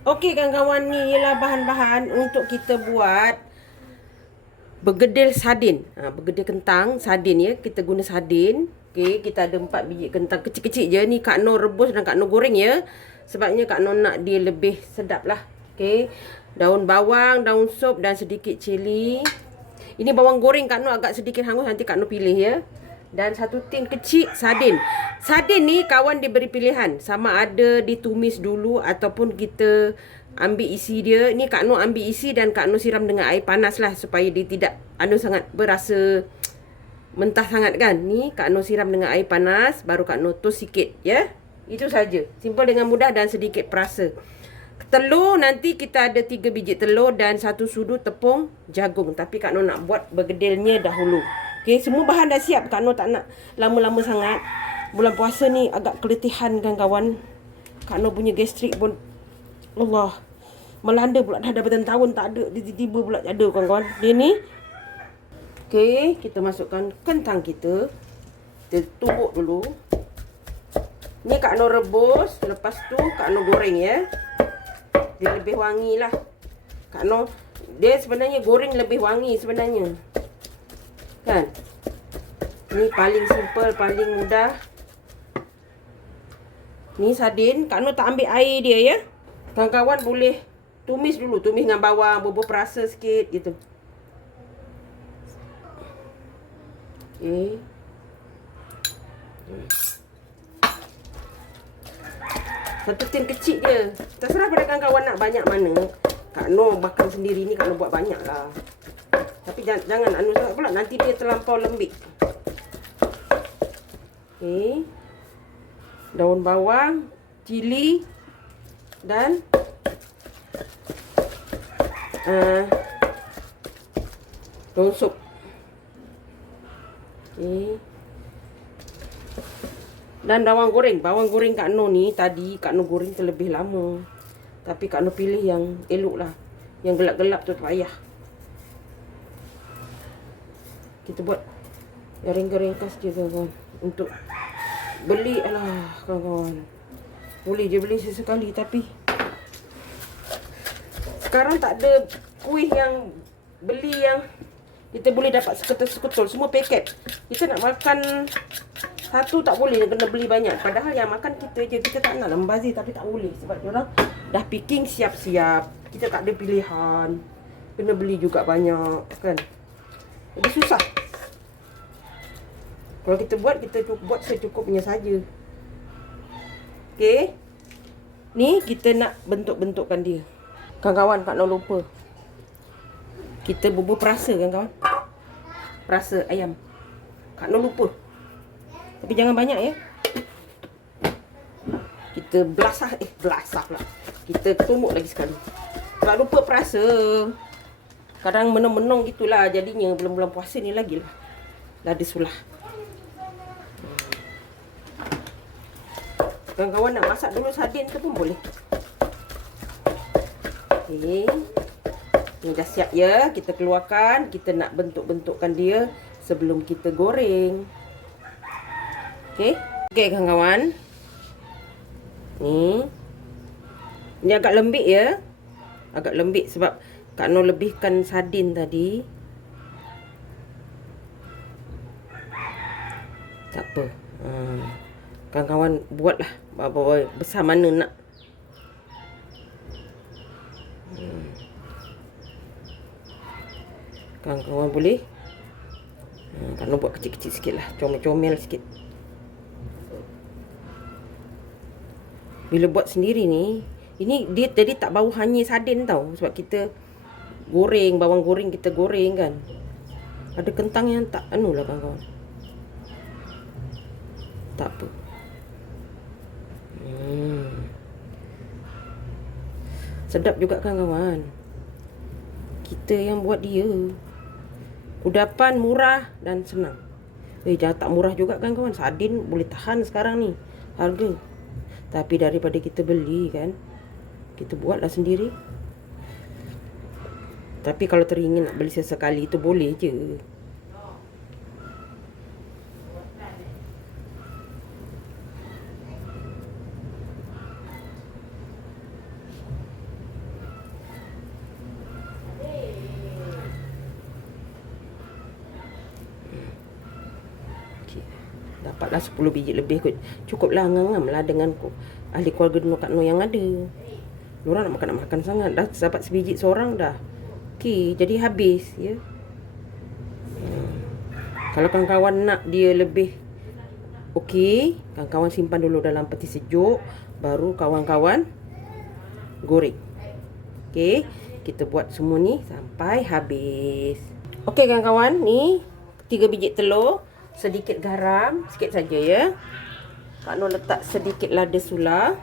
Okey kawan-kawan, ni ialah bahan-bahan untuk kita buat bergedil sardin. Bergedil kentang sardin ya. Kita guna sardin. Okey, kita ada 4 biji kentang kecil-kecil je. Ni Kak Nur rebus dan Kak Nur goreng ya. Sebabnya Kak Nur nak dia lebih sedap lah. Okey. Daun bawang, daun sop dan sedikit cili. Ini bawang goreng Kak Nur agak sedikit hangus, nanti Kak Nur pilih ya. Dan 1 tin kecil sardin. Sardin ni kawan diberi pilihan. Sama ada ditumis dulu ataupun kita ambil isi dia. Ni Kak Nur ambil isi dan Kak Nur siram dengan air panas lah. Supaya dia tidak sangat berasa mentah sangat kan. Ni Kak Nur siram dengan air panas. Baru Kak Nur tos sikit ya. Itu saja. Simple dengan mudah dan sedikit perasa. Telur nanti kita ada 3 biji telur dan 1 sudu tepung jagung. Tapi Kak Nur nak buat bergedilnya dahulu. Okey, semua bahan dah siap. Kak Nur tak nak lama-lama sangat. Bulan puasa ni agak keletihan kan kawan. Kak Nur punya gastrik pun Allah melanda pula dah bertahun-tahun tak ada. Tiba-tiba pula ada kawan-kawan. Dia ni. Okey, kita masukkan kentang kita. Kita tumbuk dulu. Ni Kak Nur rebus. Lepas tu Kak Nur goreng ya. Dia lebih wangi lah. Kak Nur, dia sebenarnya goreng lebih wangi sebenarnya. Kan? Ni paling simple, paling mudah. Ni sardin. Kak Nur tak ambil air dia ya. Kawan-kawan boleh tumis dulu. Tumis dengan bawang, bubur perasa sikit gitu. Okay. Satu tin kecil je. Terserah pada kawan-kawan nak banyak mana. Kak Nur makan sendiri ni Kak Nur buat banyak lah. Tapi jangan anu sangat pula. Nanti dia terlampau lembik. Okay. Daun bawang, cili dan daun sup. Okay. Dan bawang goreng. Bawang goreng Kak Nur ni tadi Kak Nur goreng terlebih lama. Tapi Kak Nur pilih yang elok lah. Yang gelap-gelap tu tak payah. Kita buat yang ringkas-ringkas je kawan-kawan. Untuk beli alah kawan-kawan. Boleh je beli sesekali tapi sekarang tak ada kuih yang beli yang kita boleh dapat seketul-seketul. Semua paket. Kita nak makan satu tak boleh, kena beli banyak. Padahal yang makan kita je. Kita tak nak membazir tapi tak boleh. Sebab diorang dah picking siap-siap. Kita tak ada pilihan. Kena beli juga banyak kan. Jadi susah. Kalau kita buat, kita buat secukupnya saja. Okey. Ni kita nak bentuk-bentukkan dia. Kawan-kawan, Kak Nur lupa. Kita bubur perasa kan kawan. Perasa ayam. Kak Nur lupa. Tapi jangan banyak ya. Kita belasah pula. Kita tumbuk lagi sekali. Tak lupa perasa. Kadang menung-menung gitulah jadinya bulan-bulan puasa ni lagi lah. Dah ada sulah. Kawan-kawan nak masak dulu sardin tu pun boleh. Okey. Ni dah siap ya. Kita keluarkan. Kita nak bentuk-bentukkan dia sebelum kita goreng. Okey. Okey kawan-kawan. Ni. Ini agak lembik ya. Agak lembik sebab Kak Nur lebihkan sardin tadi. Tak apa. Kawan-kawan buatlah berapa besar mana nak. Kawan-kawan boleh. Kak Nur buat kecil-kecil sikit lah. Comel-comel sikit. Bila buat sendiri ni, ini dia tadi tak bau hanyir sardin tau. Sebab kita goreng, bawang goreng kita goreng kan. Ada kentang yang tak anu lah kawan-kawan. Tak apa. Sedap juga kan kawan. Kita yang buat dia. Kudapan murah dan senang. Jangan tak murah juga kan kawan. Sardin boleh tahan sekarang ni harga. Tapi daripada kita beli kan, kita buatlah sendiri. Tapi kalau teringin nak beli sesekali itu boleh je. dapatlah 10 biji lebih kot. Cukuplah ngam-ngam lah dengan ahli keluarga Kak Noh yang ada. Diorang nak makan sangat. Dah dapat sebiji seorang dah. Okey, jadi habis ya. Kalau kawan-kawan nak dia lebih okey, kawan-kawan simpan dulu dalam peti sejuk, baru kawan-kawan goreng. Okey, kita buat semua ni sampai habis. Okey kawan-kawan, ni 3 biji telur, sedikit garam, sikit saja ya. Kak Noh letak sedikit lada sula.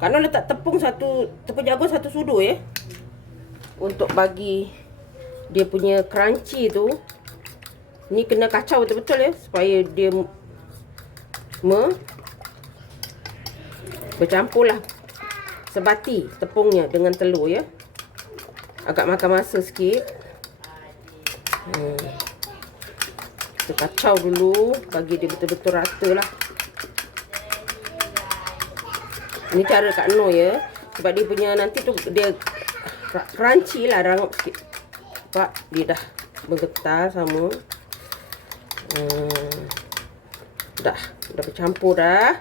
Kak Noh letak tepung jagung 1 sudu ya. Untuk bagi dia punya crunchy tu. Ni kena kacau betul-betul ya, supaya dia bercampur lah, sebati tepungnya dengan telur ya. Agak makan masa sikit. Kita kacau dulu, bagi dia betul-betul rata lah. Ini cara Kak Noh ya. Sebab dia punya nanti tu dia crunchy lah, rangup sikit. Nampak dia dah bergetar sama. Dah bercampur dah.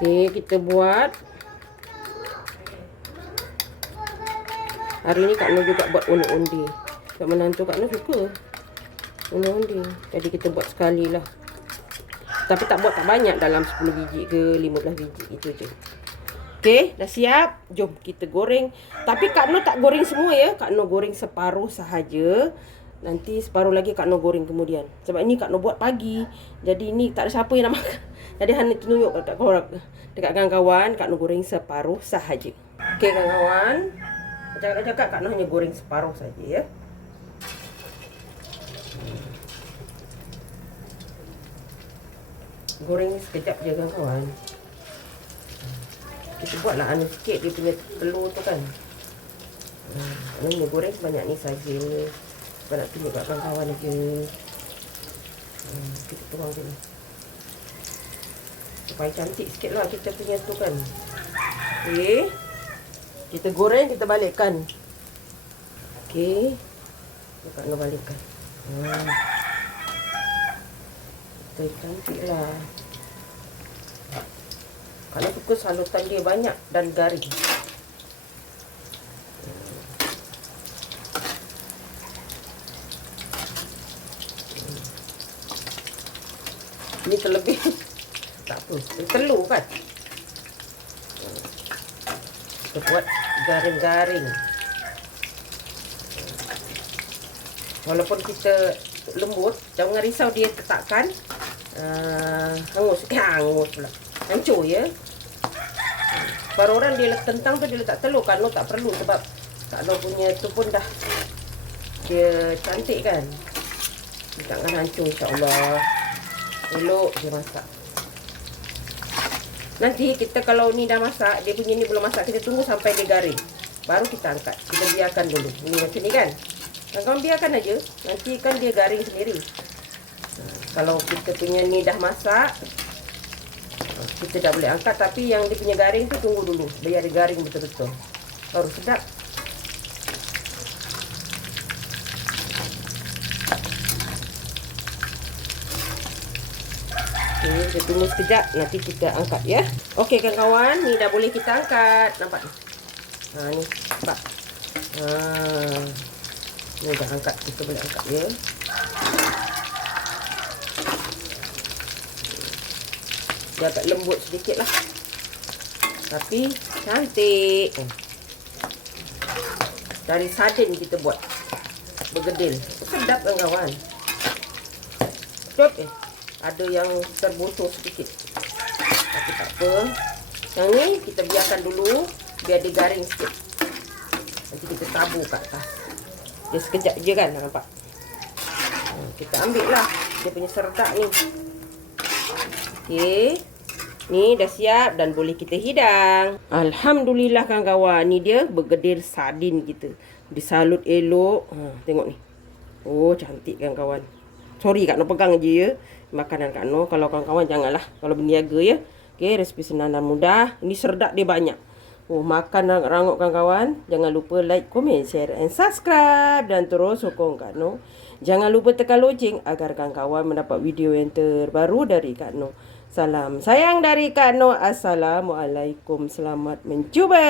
Okey, kita buat. Hari ni Kak Noh juga buat undi-undi. Sebab menantu Kak Noh suka undi-undi. Jadi kita buat sekali lah. Tapi tak buat tak banyak, dalam 10 biji ke 15 biji. Itu je. Okey, dah siap. Jom kita goreng. Tapi Kak Noh tak goreng semua ya. Kak Noh goreng separuh sahaja. Nanti separuh lagi Kak Noh goreng kemudian. Sebab ni Kak Noh buat pagi. Jadi ni tak ada siapa yang nak makan. Jadi hanya tunjuk dekat kawan-kawan, Kak Noh goreng separuh sahaja. Okey kawan-kawan. Cakap Kak Noh hanya goreng separuh saja ya. Goreng sekejap je kawan-kawan. Kita buatlah anu sikit dia punya telur tu kan. Ni goreng sebanyak ni saja. Sebab nak tunjuk kat kawan-kawan je. Kita tuang dulu. Supaya cantik sikit lah kita punya tu kan. Okey. Kita goreng, kita balikkan. Okey. Kita nak balikkan. Cantik lah. Kalau suka salutan dia banyak dan garing. Ini terlebih. Tak apa. Telur kan. Kita buat garing-garing. Walaupun kita lembut, jangan risau dia tetakkan. Hangus pula. Hancur ya. Para orang dia kentang tu dia letak telur. Kak Noh tak perlu sebab Kak Noh punya tu pun dah dia cantik kan. Dia takkan hancur insya-Allah. Elok dia masak. Nanti kita kalau ni dah masak, dia punya ni belum masak, kita tunggu sampai dia garing. Baru kita angkat. Kita biarkan dulu. Ni macam ni kan. Kawan-kawan biarkan aja. Nanti kan dia garing sendiri. Kalau kita punya ni dah masak, kita dah boleh angkat. Tapi yang dia punya garing tu tunggu dulu. Biar dia garing betul-betul. Baru sedap. Okay, kita tunggu sekejap. Nanti kita angkat ya. Okey kawan-kawan. Ni dah boleh kita angkat. Nampak ni? Ni. Nampak? Ni dah angkat. Kita boleh angkat ya. Dia agak lembut sedikit lah. Tapi cantik. Dari sardin kita buat. Bergedil. Sedap kan kawan. Cop ada yang terbotol sedikit. Tapi tak apa. Yang ni kita biarkan dulu. Biar dia garing sikit. Nanti kita tabur kat atas. Dia sekejap je kan. Nampak? Kita ambil lah. Dia punya serdak ni. Okey. Ni dah siap dan boleh kita hidang. Alhamdulillah kawan-kawan. Ni dia bergedir sardin kita. Disalut elok. Tengok ni. Oh cantik kan kawan. Sorry Kak Noh pegang je ya. Makanan Kak Noh. Kalau kawan-kawan janganlah. Kalau berniaga ya. Okey, resipi senang dan mudah. Ini serdak dia banyak. Oh, makan rangup kawan-kawan. Jangan lupa like, komen, share and subscribe. Dan terus sokong Kak Noh. Jangan lupa tekan loceng agar kawan-kawan mendapat video yang terbaru dari Kak Noh. Salam sayang dari Kak Noh. Assalamualaikum. Selamat mencuba.